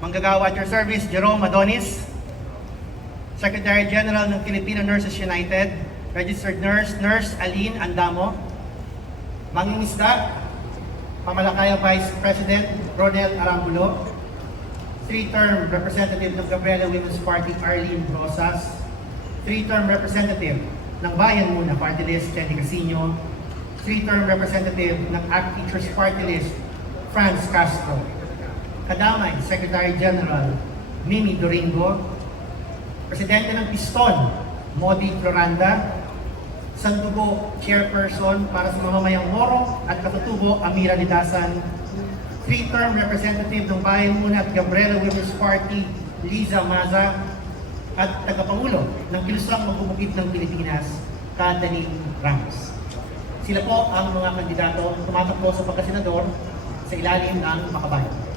Manggagawa at your service, Jerome Adonis. Secretary General ng Filipino Nurses United, Registered Nurse, Nurse Aline Andamo. Mangingisda, Pamalakaya Vice President Ronel Arambulo. 3-term Representative ng Gabriela Women's Party, Arlene Rosas. 3-term Representative ng Bayan Muna Party List, Jenny Casino. 3-term Representative ng ACT Teachers Party List, Franz Castro. Kadamay, Secretary General Mimi Doringo. Presidente ng Piston, Modi Floranda. Sandugo Chairperson para sa mamamayang Moro at Katutubo, Amira Lidasan. 3-term Representative ng Bayan Muna at Gabriela Women's Party, Liza Maza. At tagapangulo ng Kilusang Magbubukid ng Pilipinas, Kadaling Ramos. Sila po ang mga kandidato tumatakbo sa pagkasenador sa ilalim ng Makabayan.